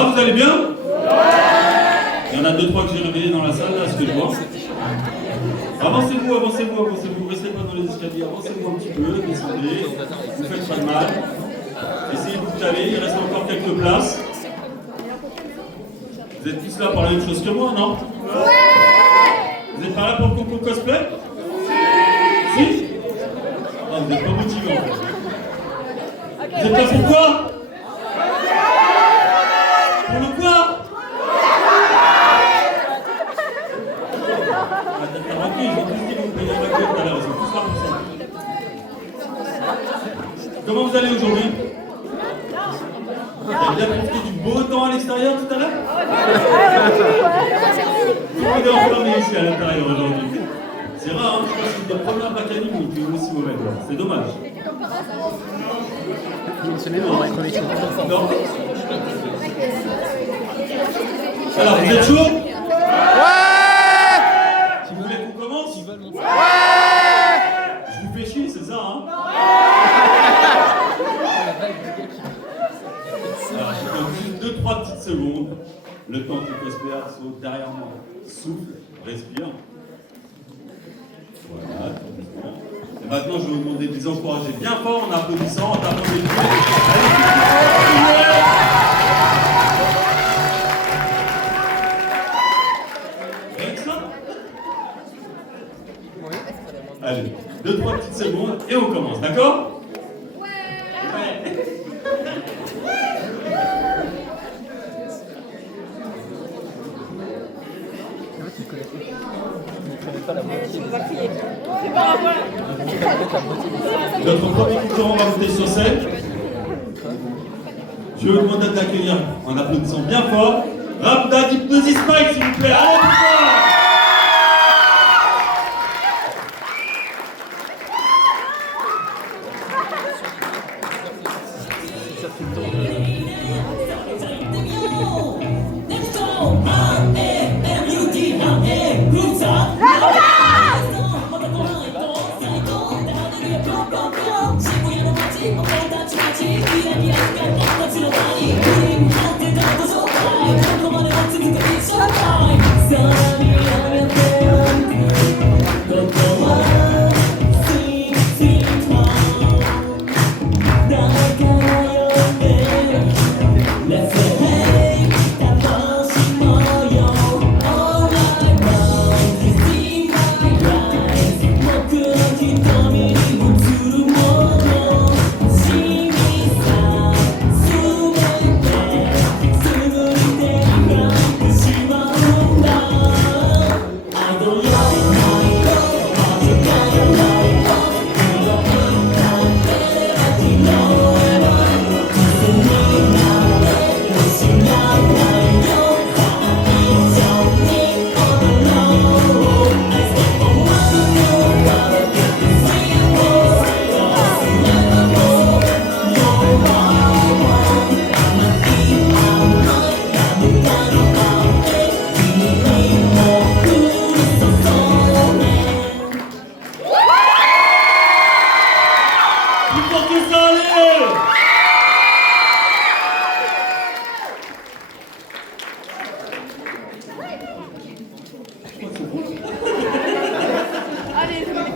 va, vous allez bien? Il y en a 2-3 que j'ai réveillés dans la salle, là, ce que je vois. Avancez-vous, restez pas dans les escaliers, avancez-vous un petit peu, descendez, vous faites pas de mal. Essayez de vous caler, il reste encore quelques places. Vous êtes tous là pour la même chose que moi, non? Vous êtes pas là pour le concours cosplay? Si? Ah, vous n'êtes pas motivés en fait. Vous êtes là pour quoi? Pour le quoi? T'as remarqué, ils ont tous dit que vous payez un bac tout à l'heure, ils sont tous là pour ça. Comment vous allez aujourd'hui? Vous avez bien profité du beau temps à l'extérieur tout à l'heure? Vous êtes enfermés ici à l'intérieur aujourd'hui. C'est rare, hein, je pense que c'est une des premières bacs animaux qui est aussi mauvaise. C'est dommage. Non. Alors, vous êtes chaud? Ouais! Si vous voulez qu'on commence? Ouais! Je vous fais chier, c'est ça, hein? Alors, je donne juste 2-3 petites secondes. Le temps que le cosplayer saute derrière moi. Souffle, respire. Voilà, tout doucement. Et maintenant, je vais vous demander de les encourager bien fort en applaudissant, en tapant des pieds. Avec ça? Allez, 2-3 petites secondes et on commence, d'accord? Ouais. Notre premier concurrent va monter sur scène. Je vais vous demander de l'accueillir en applaudissant bien fort. Ramda d'Hypnosis Smile, s'il vous plaît. Allez, plus fort.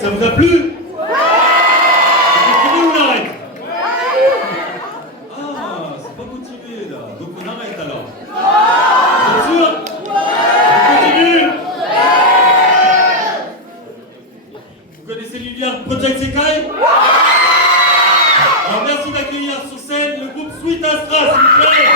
Ça vous a plu? Ouais! On arrête? Ah, c'est pas motivé là. Donc on arrête alors. Vous êtes sûr? On continue? Vous connaissez l'univers Project Sekai? Alors merci d'accueillir sur scène le groupe Sweet Astra, s'il vous plaît.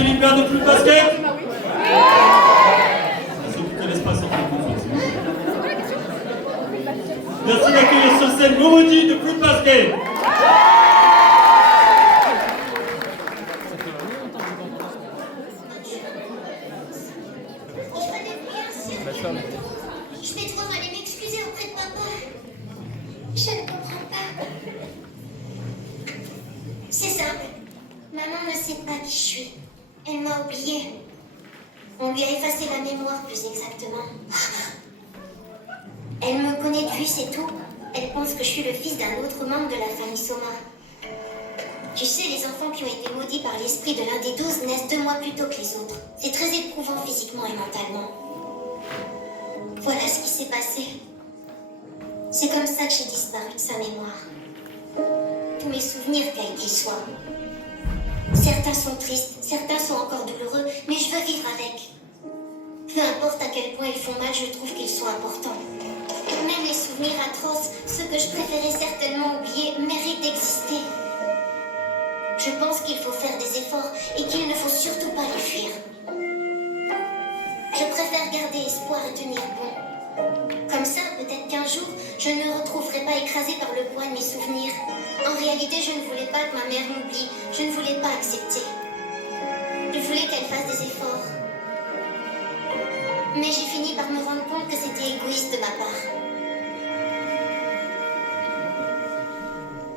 c'est l'hiver de Fruit Basket? Ceux qui ne connaissent pas, c'est merci d'accueillir sur scène Momodi de Fruit Basket. Je vais devoir aller m'excuser auprès de papa. Je ne comprends pas. C'est simple. Maman ne sait pas qui je suis. Elle m'a oubliée. On lui a effacé la mémoire, plus exactement. Elle me connaît de vue, c'est tout. Elle pense que je suis le fils d'un autre membre de la famille Soma. Tu sais, les enfants qui ont été maudits par l'esprit de l'un des 12 naissent 2 mois plus tôt que les autres. C'est très éprouvant physiquement et mentalement. Voilà ce qui s'est passé. C'est comme ça que j'ai disparu de sa mémoire. Tous mes souvenirs, quels qu'ils soient. Certains sont tristes, certains sont encore douloureux, mais je veux vivre avec. Peu importe à quel point ils font mal, je trouve qu'ils sont importants. Même les souvenirs atroces, ceux que je préférais certainement oublier, méritent d'exister. Je pense qu'il faut faire des efforts et qu'il ne faut surtout pas les fuir. Je préfère garder espoir et tenir bon. Comme ça, peut-être qu'un jour, je ne me retrouverai pas écrasée par le poids de mes souvenirs. En réalité, je ne voulais pas que ma mère m'oublie. Je ne voulais pas accepter. Je voulais qu'elle fasse des efforts. Mais j'ai fini par me rendre compte que c'était égoïste de ma part.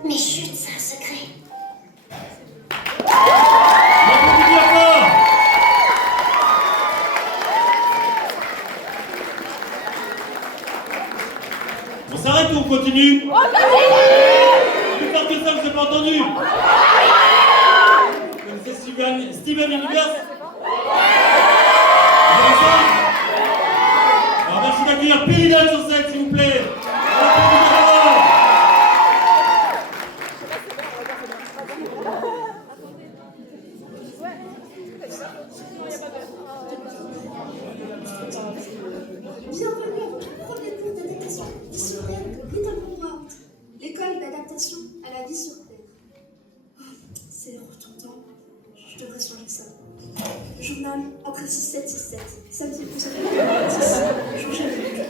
Mais chut, c'est un secret. On s'arrête ou on continue? Plus fort que ça, vous n'avez pas entendu? Vous connaissez Steven Universe? Alors merci d'accueillir Péridol sur scène, s'il vous plaît. Bienvenue à votre premier cours d'adaptation Vie sur Terre de Little World, l'école d'adaptation à la vie sur Terre. C'est redondant, je devrais changer ça. Journal entrée 6767, samedi 11 avril, changer le nom.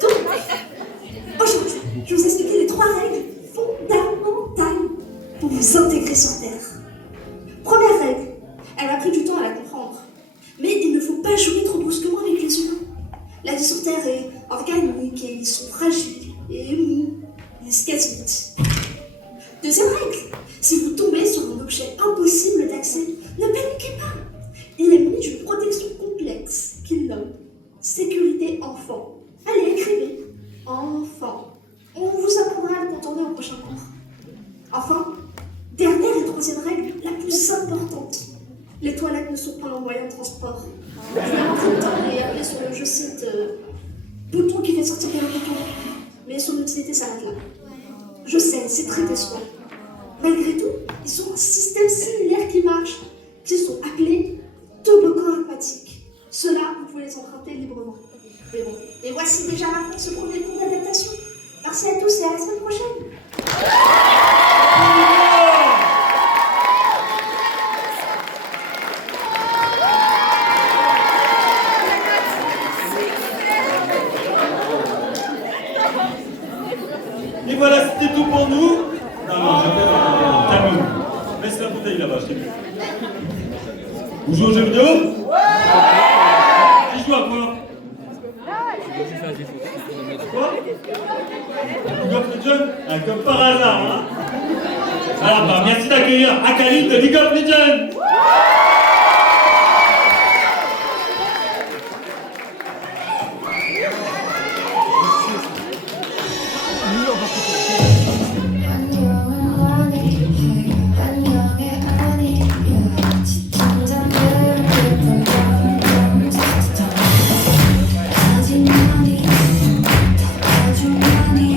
Donc, aujourd'hui, je vais vous expliquer les 3 règles fondamentales pour vous intégrer sur Terre. Première règle, elle a pris du temps à la comprendre, mais il ne faut pas jouer trop brusquement avec les humains. La vie sur Terre est organique et ils sont fragiles et mous, ils se cassent vite. Deuxième règle, si vous tombez sur un objet impossible d'accès, ne paniquez pas. Il est muni d'une protection complexe qu'il nomme sécurité enfant. Allez, écrivez enfant. On vous apprendra à le contourner au prochain cours. Enfin, dernière et troisième règle, la plus importante. Les toilettes ne sont pas un moyen de transport. Je vais rentrer dedans et appuyer sur le je cite bouton qui fait sortir les bouton. Mais son utilité s'arrête là. Je sais, c'est très décevant. Malgré tout, ils ont un système similaire qui marche, qui sont appelés toboggans aquatiques. Ceux-là, vous pouvez les emprunter librement. Mais bon, et voici déjà la fin de ce premier cours d'adaptation. Merci à tous et à la semaine prochaine. Et voilà, c'était tout pour nous. Non, calme-vous. Laisse la bouteille là-bas, je t'ai vu. Vous jouez aux jeux vidéo? Qui joue à quoi? Quoi? League of Legends? Ah, comme par hasard, hein? Alors, bah, merci d'accueillir Akali de League of Legends. Money.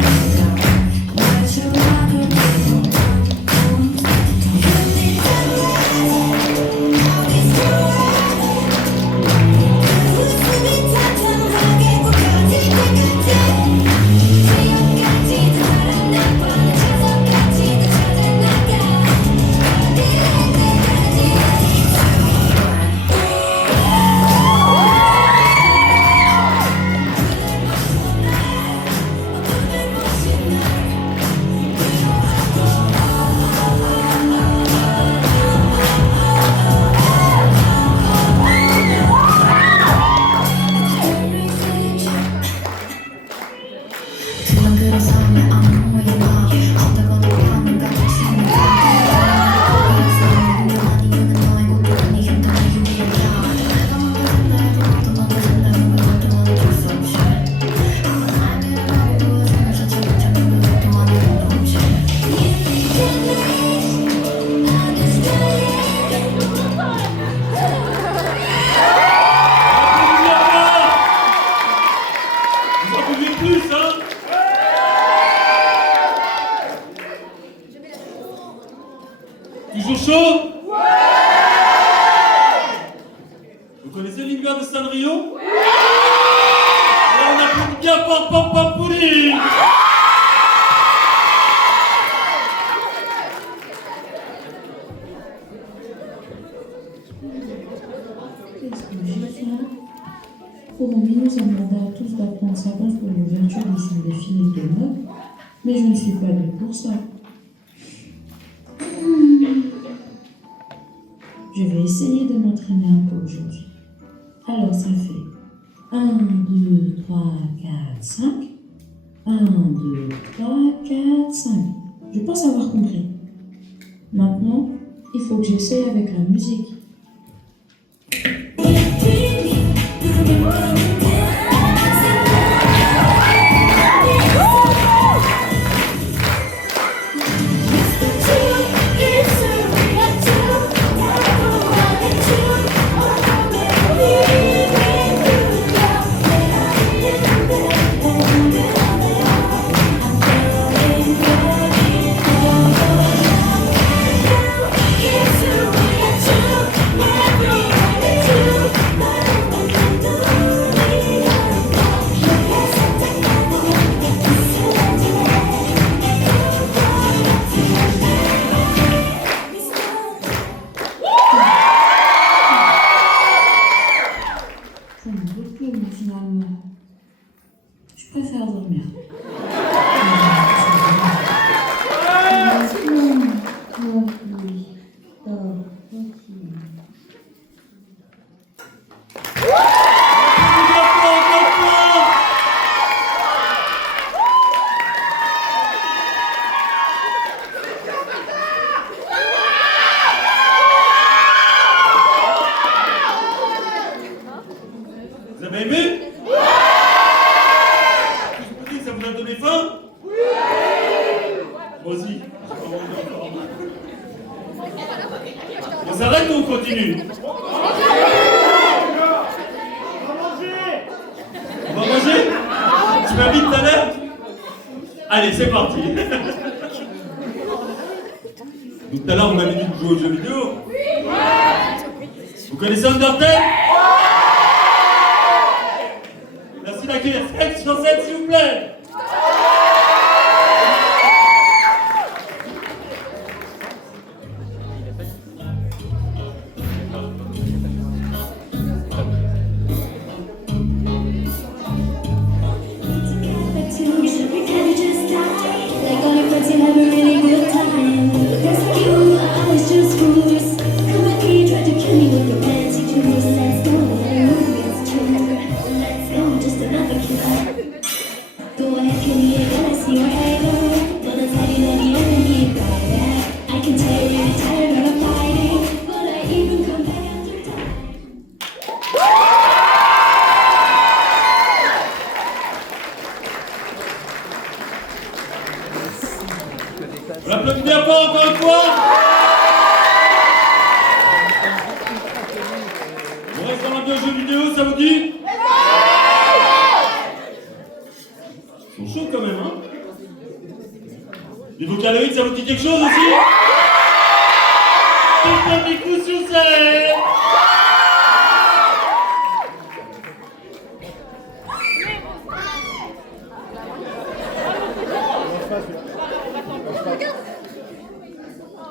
Toujours chaud? Vous connaissez l'univers de Sanrio? Là, on applaudit bien pam pam pam poulet. Qu'est-ce que j'ai fait? Aujourd'hui, nous sommes mandats tous d'apprendre sa place pour l'ouverture du centre des filles de mode, mais je ne suis pas douée pour ça. Je vais essayer de m'entraîner un peu aujourd'hui. Alors, ça fait 1, 2, 3, 4, 5. 1, 2, 3, 4, 5. Je pense avoir compris. Maintenant, il faut que j'essaye avec la musique. Ça me repousse finalement. Je préfère dormir. Vous avez aimé? Vous dites, ça vous a donné faim? Oui! Moi aussi. On s'arrête ou on continue? On va manger? Tu m'invites tout à l'heure? Allez, c'est parti. Donc tout à l'heure, vous m'avez dit de jouer aux jeux vidéo? Vous connaissez Undertale? Merci d'accueillir 7 sur 7, s'il vous plaît. On l'applaudit bien fort encore une fois. On reste dans l'ambiance jeux vidéo, ça vous dit? Ils sont chauds quand même, hein? Les Vocaloïdes, ça vous dit quelque chose aussi? Putain, mes coups sur scène!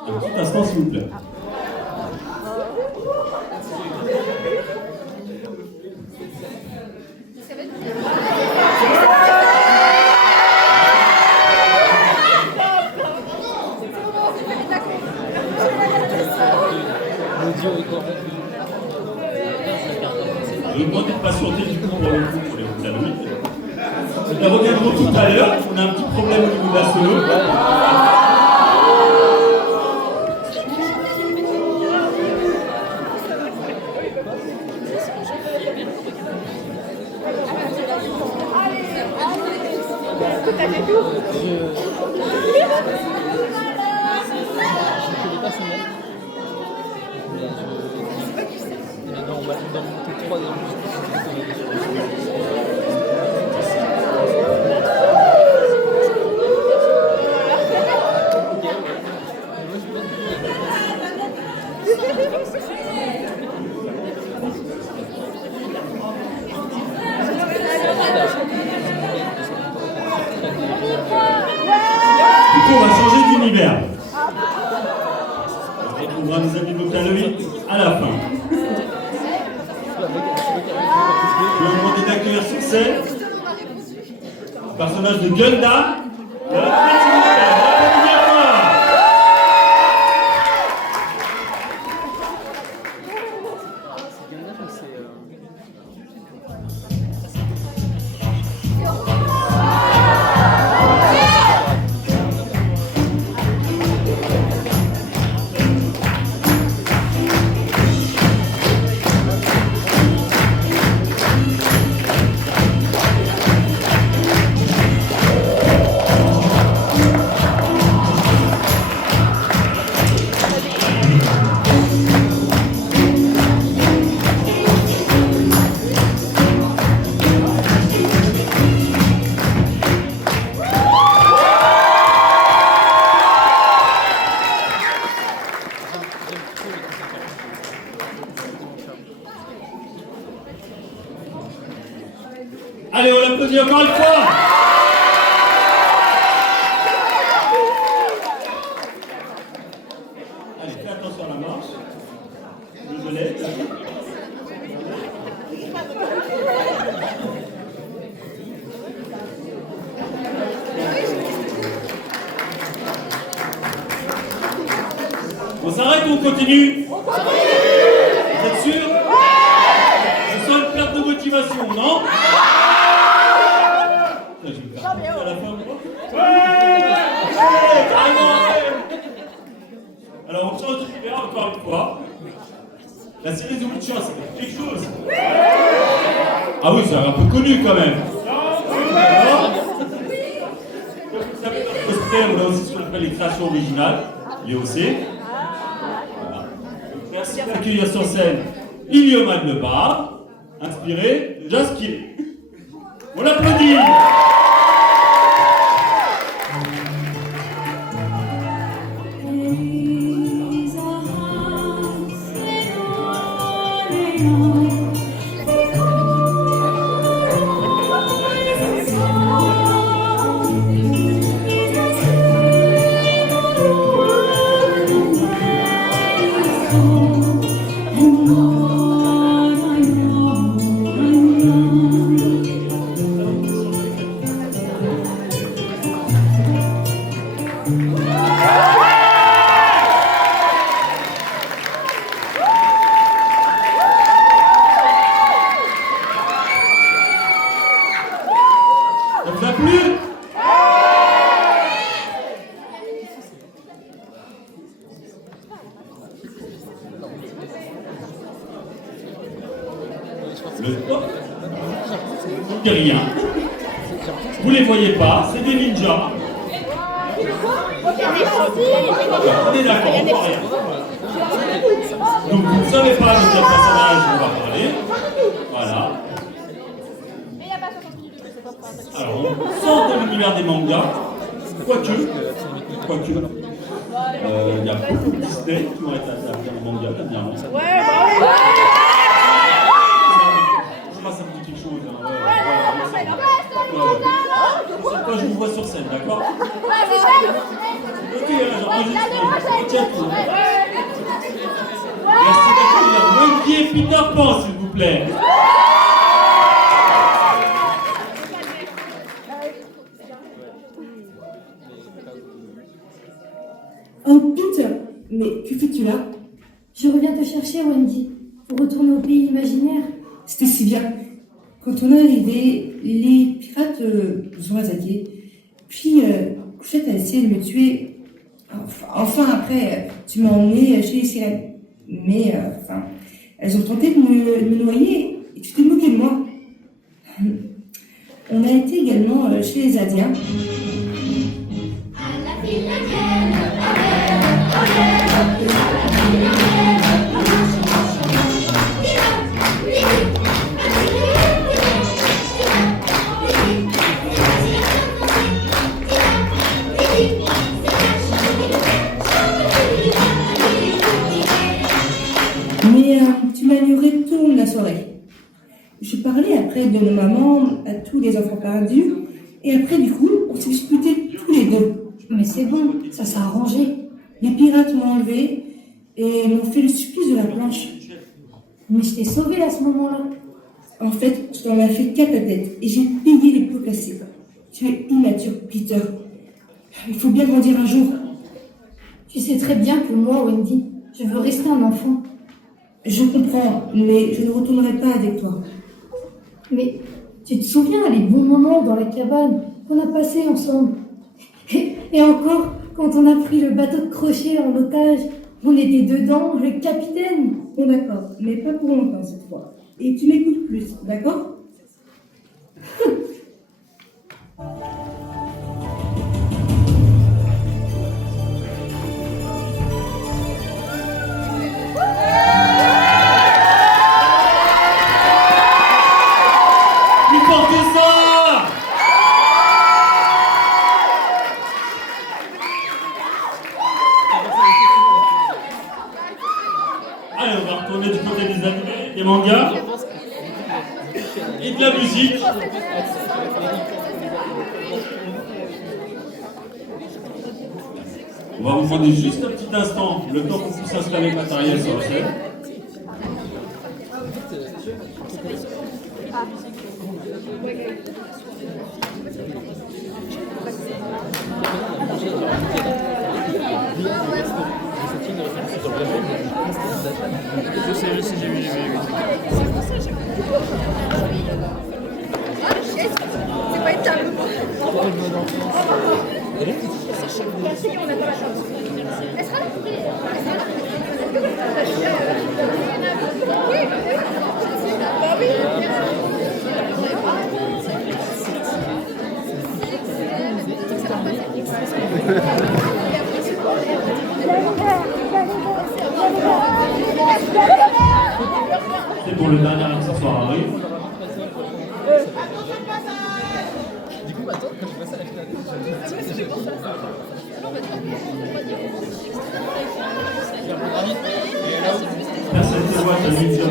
Un petit instant, s'il vous plaît. Je vais vous demander de patienter du coup pour le coup pour les Vocaloïdes. Ils reviendront tout à l'heure. On a un petit problème au niveau de la solo. Du coup, on va changer d'univers. On retrouvera nos amis de Localoïd à la fin. Je vais vous demander d'accueillir sur scène le personnage de Gundam de la petite univers. Allez, on l'applaudit encore une fois. Allez, fais attention à la marche. Désolé. On s'arrête ou on continue? Vous êtes sûr? Je sens une perte de motivation, non? Je vais me faire à la fin. Ouais, carrément, ouais. Alors on change d'univers encore une fois. La série The Witcher, c'est quelque chose. Ah oui, c'est un peu connu quand même. Comme vous savez, dans le cosplay, on a aussi ce qu'on appelle les créations originales, IOC. Voilà. Merci d'accueillir sur scène Ilioman Le Bar, inspiré de Jaskier. On l'applaudit. Ça vous a plu? Le top, c'est rien. Vous les voyez pas, c'est des ninjas. On est d'accord, on voit rien. Donc vous ne savez pas de quel personnage on va parler. Voilà. Alors, on sort de l'univers des mangas, quoique, il y a beaucoup de Disney qui ont été adaptés en manga dernièrement. Je sais pas, ça me dit quelque chose. Quand je vous vois sur scène, d'accord? Ok, j'enregistre. Merci d'accueillir Wendy et Peter Pan, s'il vous plaît. Oh Peter, mais que fais-tu là? Je reviens te chercher, Wendy, pour retourner au pays imaginaire. C'était si bien. Quand on est arrivé, les pirates nous ont attaqués. Puis, Couchette a essayé de me tuer. Enfin, après, tu m'as emmené chez les sirènes. Mais, elles ont tenté de me noyer et tu t'es moqué de moi. On a été également chez les Indiens. m'ignorait toute la soirée. Je parlais après de nos mamans à tous les enfants perdus, et après, du coup, on s'est disputés tous les deux. Mais c'est bon, ça s'est arrangé. Les pirates m'ont enlevé et m'ont fait le supplice de la planche. Mais je t'ai sauvé à ce moment-là. En fait, je t'en ai fait 4 à tête et j'ai payé les pots cassés. Tu es immature, Peter. Il faut bien grandir un jour. Tu sais très bien que moi, Wendy, je veux rester un enfant. Je comprends, mais je ne retournerai pas avec toi. Mais tu te souviens les bons moments dans la cabane qu'on a passés ensemble? Et encore, quand on a pris le bateau de crochet en otage, on était dedans, le capitaine. Bon d'accord, mais pas pour longtemps cette fois. Et tu m'écoutes plus, d'accord? Plus fort que ça! Allez, on va retourner du côté des animés, des mangas et de la musique. On va vous demander juste un petit instant, le temps qu'on puisse installer le matériel sur la scène. C'est pas une table. Elle sera là. Bah oui. C'est pour le dernier accessoire arrive. Personne ne voit ta vision.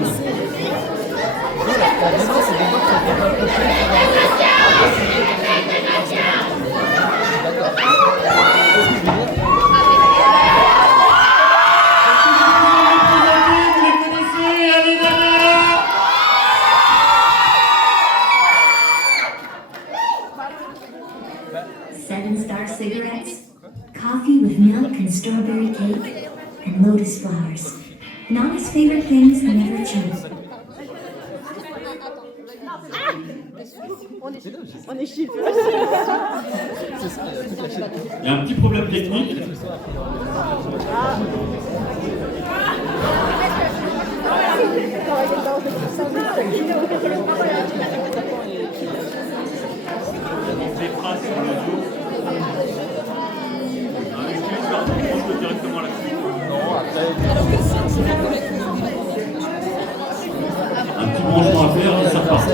Seven Star Cigarettes, coffee with milk and strawberry cake, and lotus flowers. Nana's favorite things never change. Il y a un petit problème technique. Des phrases sur l'audio. On peut directement là-dessus. Un petit branchement à faire et ça repart.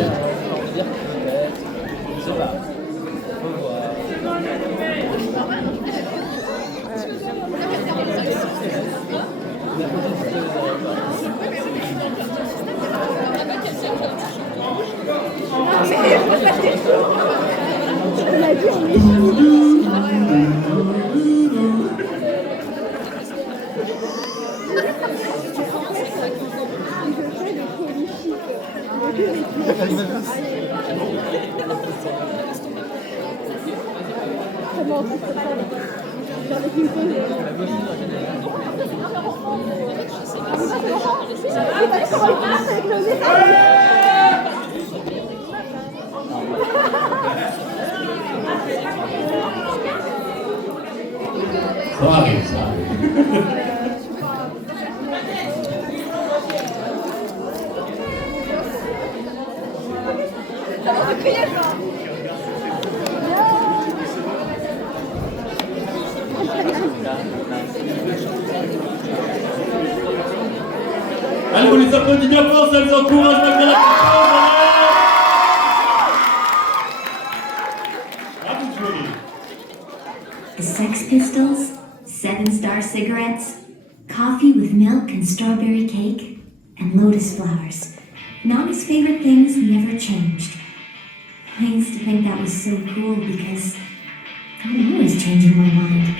Ça arrive, ça arrive. Allez, on les applaudit bien fort, ça les encourage malgré la The Sex Pistols, 7 Star Cigarettes, coffee with milk and strawberry cake, and lotus flowers. Nana's favorite things never changed. I used to think that was so cool because I'm always changing my mind.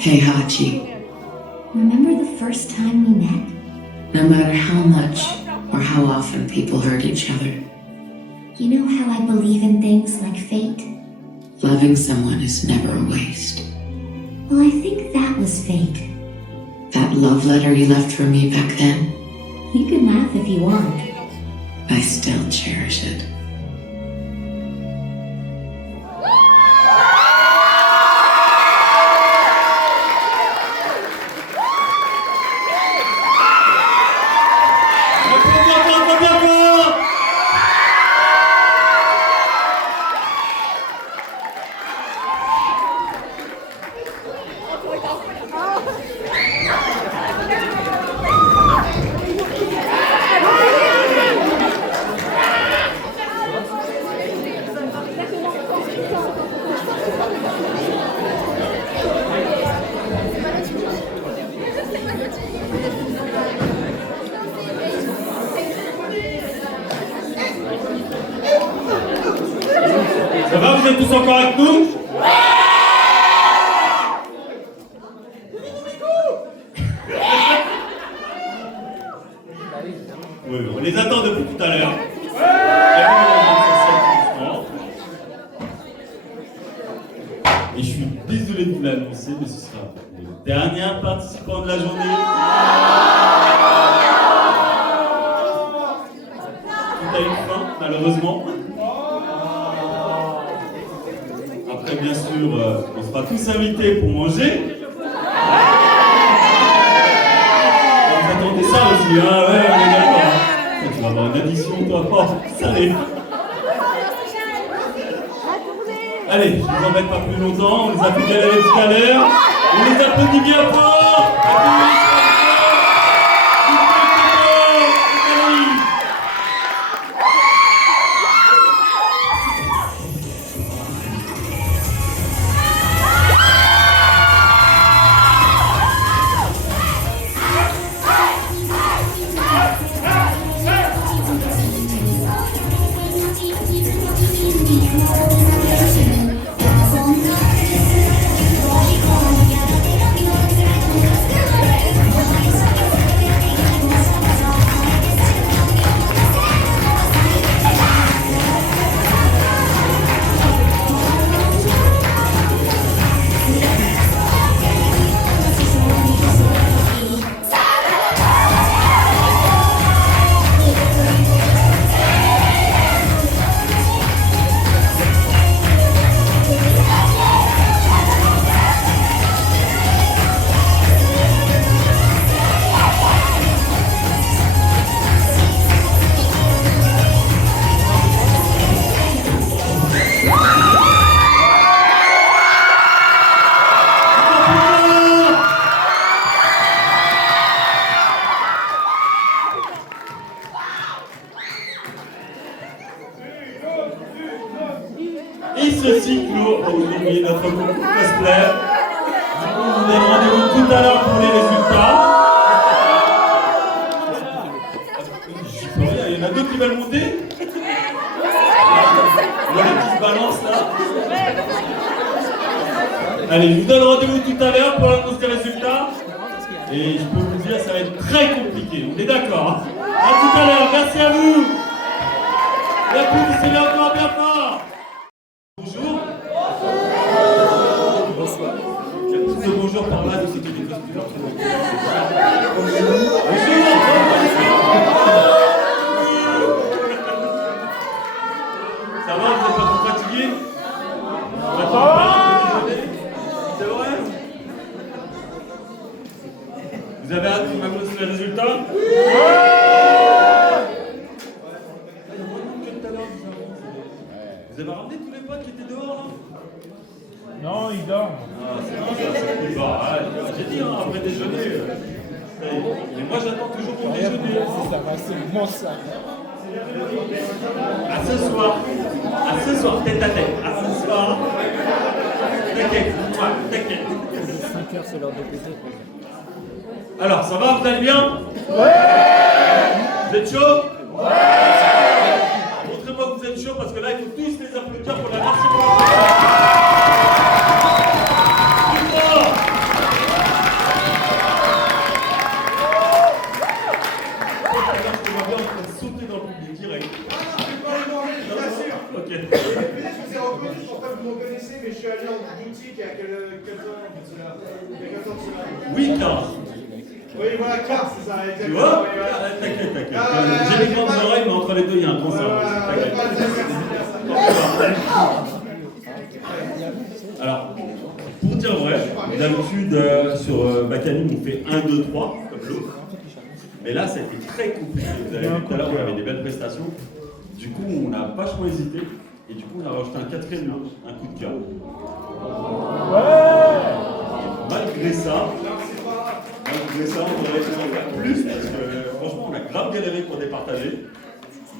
Hey, Hachi. Remember the first time we met? No matter how much or how often people hurt each other, You know how I believe in things like fate? loving someone is never a waste. Well, I think that was fate. That love letter you left for me back then, You can laugh if you want. I still cherish it. Ça va, vous êtes tous encore avec nous? Oui, on les attend depuis tout à l'heure. Et je suis désolé de vous l'annoncer, mais ce sera le dernier participant de la journée. Tout a une fin, malheureusement. Après, bien sûr, on sera tous invités pour manger. Vous attendez ça aussi, hein? Ouais, on est d'accord. Tu vas avoir une addition, toi. Oh, salé. Allez, je ne vous embête pas plus longtemps. On les a fait galérer tout à l'heure. On les applaudit bien fort. Et ceci clôt aujourd'hui notre cosplay. On vous donne rendez-vous tout à l'heure pour les résultats. Il y en a d'autres qui veulent monter. Il y en a qui se balancent là. Allez, je vous donne rendez-vous tout à l'heure pour l'annonce des résultats. Et je peux vous dire, ça va être très compliqué. On est d'accord, hein? À tout à l'heure, merci à vous. Et applaudissez-les encore bien fort. Bonjour. Bonsoir. Il y a plus de bonjour par là, de ceux qui des costumes. Bonjour. Ça va, vous n'êtes pas trop fatigué? C'est vrai? Vous avez hâte qu'on annonce les résultats? Vous avez ramené tous les potes qui étaient dehors là? Non, il dort. Ah, c'est bon, j'ai dit, hein, après déjeuner. Mais moi j'attends toujours mon déjeuner. Ça va, c'est bon ça. À ce soir, tête à tête. À ce soir. T'inquiète, t'inquiète. 5 heures, c'est l'heure de péter. Alors, ça va, vous allez bien? Ouais. Vous êtes chaud? Ouais. Montrez-moi que vous êtes chaud parce que là, il faut tous les applaudir pour la merci pour la sauter dans le public direct. Ok. Je vous ai reconnu, je pense pas que vous me reconnaissez, mais je suis allé en boutique il y a quelques temps de cela. Oui, car. Oui, voilà, car, c'est ça. Tu vois? T'inquiète. J'ai les grandes oreilles, mais entre les deux, il y a un concert. Alors, pour dire vrai, d'habitude, sur Bacani, on fait 1, 2, 3, comme l'autre. Mais là, c'était très compliqué. Vous avez vu tout à l'heure, on avait des belles prestations. Du coup, on n'a vachement hésité. Et du coup, on a rajouté un quatrième lot, un coup de cœur. Malgré ça, on aurait pu en faire plus parce que franchement, on a grave galéré pour départager.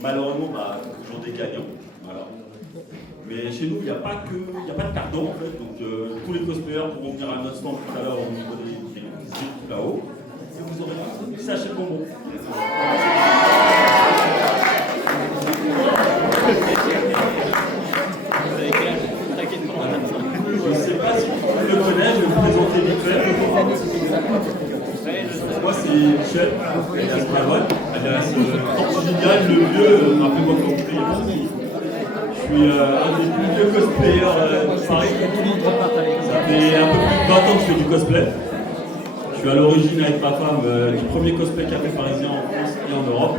Malheureusement, toujours des gagnants. Voilà. Mais chez nous, il n'y a pas de perdants en fait. Donc, tous les cosplayers pourront venir à notre stand tout à l'heure au niveau des tout là-haut. Et vous aurez un sachet de bonbons. Je ne sais pas si tu le connais, je vais vous présenter vite fait. Moi c'est Michel, alias Bravoine, alias Génial, le vieux, rappelez-moi quand vous payez. Je suis un des plus vieux cosplayers de Paris. Ça fait un peu plus de 20 ans que je fais du cosplay. Je suis à l'origine avec ma femme du premier cosplay café parisien en France et en Europe.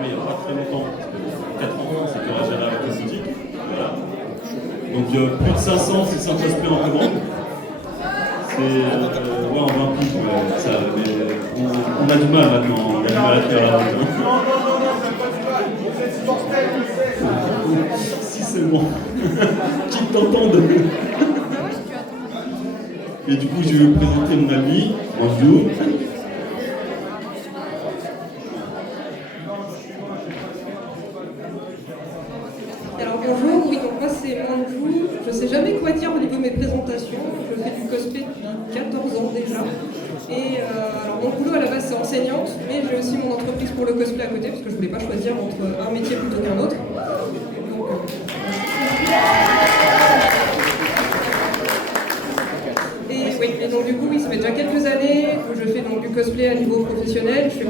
Il n'y a pas très longtemps, parce que 4 ans, c'était la gérée avec la boutique. Voilà. Donc plus de 500 cosplays en commande. C'est. Ouais, on va un peu, ça, mais on a du mal maintenant, on a du mal à faire la vidéo. Si c'est bon. Qui t'entendent. Et du coup, je vais vous présenter mon ami. Bonjour. Alors bonjour, oui, donc moi c'est Manjou. Je sais jamais quoi dire au niveau de mes présentations. Je fais du cosplay depuis 14 ans déjà. Et alors mon boulot à la base c'est enseignante, mais j'ai aussi mon entreprise pour le cosplay à côté parce que je voulais pas choisir entre un métier plutôt qu'un autre. Donc, et donc du coup oui, ça fait déjà quelques années que je fais donc du cosplay à niveau professionnel. Je suis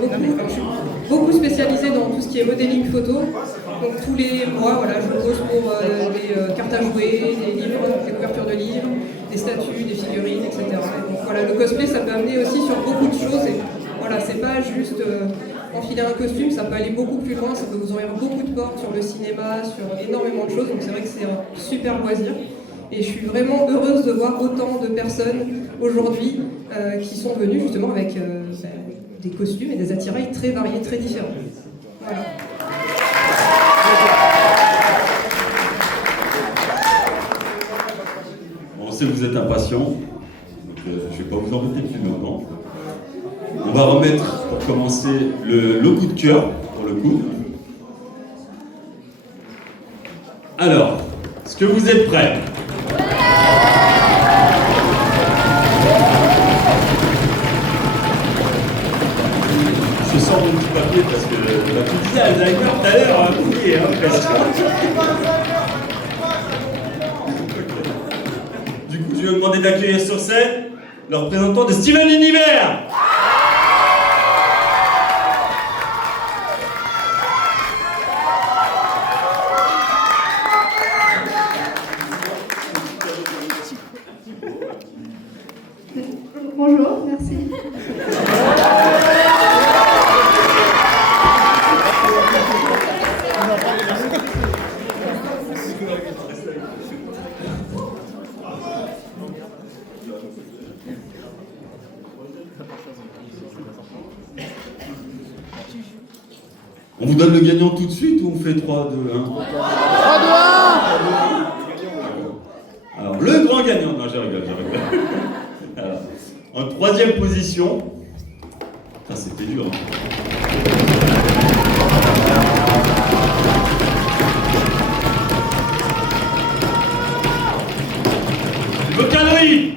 beaucoup spécialisée dans tout ce qui est modeling photo. Donc tous les mois, voilà, je pose pour des cartes à jouer, des livres, des couvertures de livres, des statues, des figurines, etc. Et donc voilà, le cosplay ça peut amener aussi sur beaucoup de choses. Et voilà, c'est pas juste enfiler un costume, ça peut aller beaucoup plus loin, ça peut vous ouvrir beaucoup de portes sur le cinéma, sur énormément de choses. Donc c'est vrai que c'est un super loisir. Et je suis vraiment heureuse de voir autant de personnes aujourd'hui qui sont venues justement avec des costumes et des attirails très variés, très différents. Voilà. On sait que vous êtes impatient, donc je ne vais pas vous embêter plus longtemps. On va remettre, pour commencer, le coup de cœur, pour le coup. Alors, est-ce que vous êtes prêts? Je sors mon petit papier parce que la petite Alzheimer tout à l'heure a bouillé, hein, presque. Du coup, je vais demander d'accueillir sur scène le représentant de Steven Universe. Bonjour, merci. On vous donne le gagnant tout de suite ou on fait 3, 2, 1? 3, 2, 1. Alors, le grand gagnant, non, je rigole. Alors, en troisième position, ça c'était dur. Hein. Vocaloid.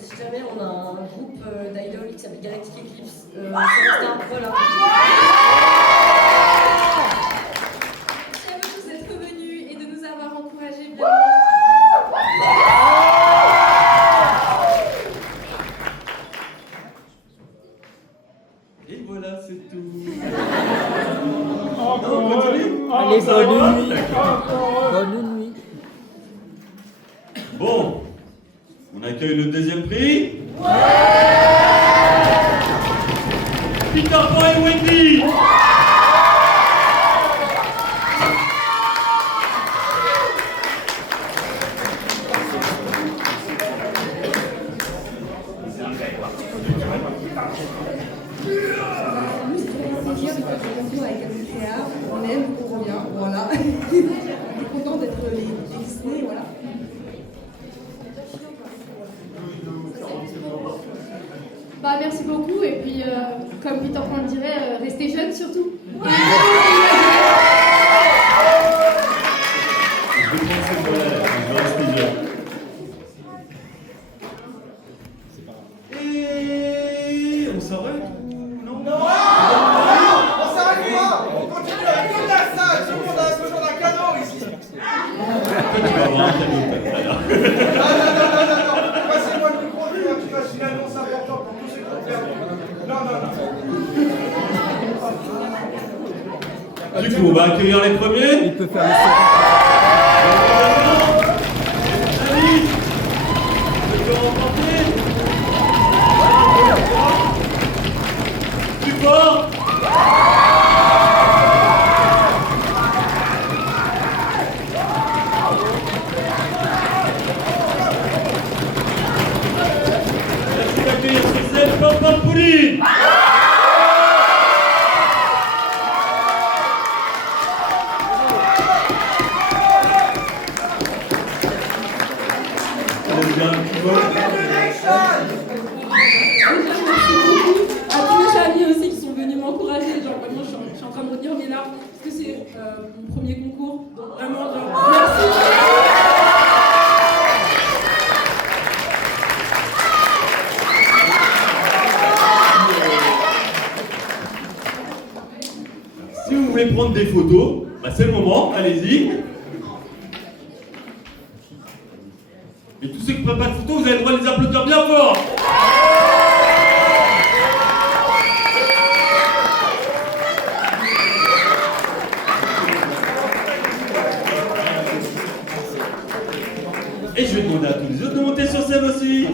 Si jamais on a un groupe d'idoles qui s'appelle Galactic Eclipse, voilà. Merci à vous tous d'être venus et de nous avoir encouragés. Et voilà, c'est tout. Encore on continue. Allez, Ça va? bonne nuit. D'accord. Bonne nuit. Bon, on accueille le deuxième prix. Peter Pan et Wendy. Nous, c'est toujours un plaisir de faire ce concours avec Amicrea. On aime, on revient, voilà. On est content d'être les Disney, voilà. Bah, merci beaucoup et puis comme Peter Pan le dirait, restez jeunes surtout. Je vais prendre cette balade, je vais rester jeune. Et on s'arrête ou non? Non, on s'arrête pas. On continue avec toute la salle. Tout le monde a besoin d'un cadeau ici. Tu vas avoir un cadeau tout à l'heure. Non. Passez-moi le micro, tu fasses une annonce importante pour tous ceux qui ont perdu. Non. Du coup, on va accueillir les premiers. Il peut faire le Alice, je peux remporter. Plus fort. Merci d'accueillir sur scène Pom Pouline. À tous mes amis aussi qui sont venus m'encourager, genre vraiment je suis en train de retenir mes larmes parce que c'est mon premier concours, donc vraiment genre, merci. Si vous voulez prendre des photos, bah c'est le moment, allez-y. Et tous ceux qui ne prennent pas de photos, vous avez le droit de les applaudir bien fort. Et je vais demander à tous les autres de monter sur scène aussi.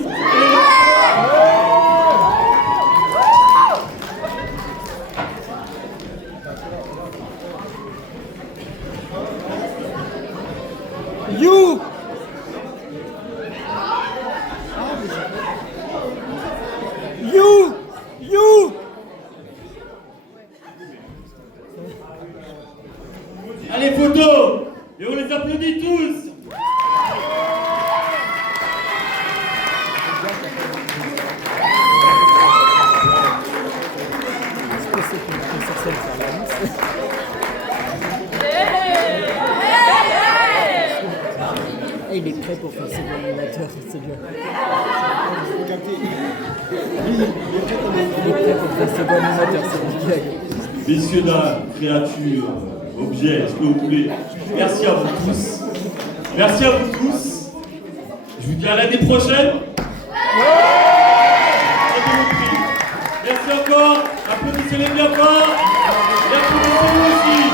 You. Allez, photos. Et on les applaudit tous. il est prêt pour faire ses bons animateurs, c'est bien. Il est prêt pour faire ses bons animateurs, c'est bien. Messieurs, dames, créatures, objets, ce que vous voulez, merci à vous tous. Merci à vous tous. Je vous dis à l'année prochaine. Merci encore. Applaudissez-les bien fort. Et applaudissez-vous aussi.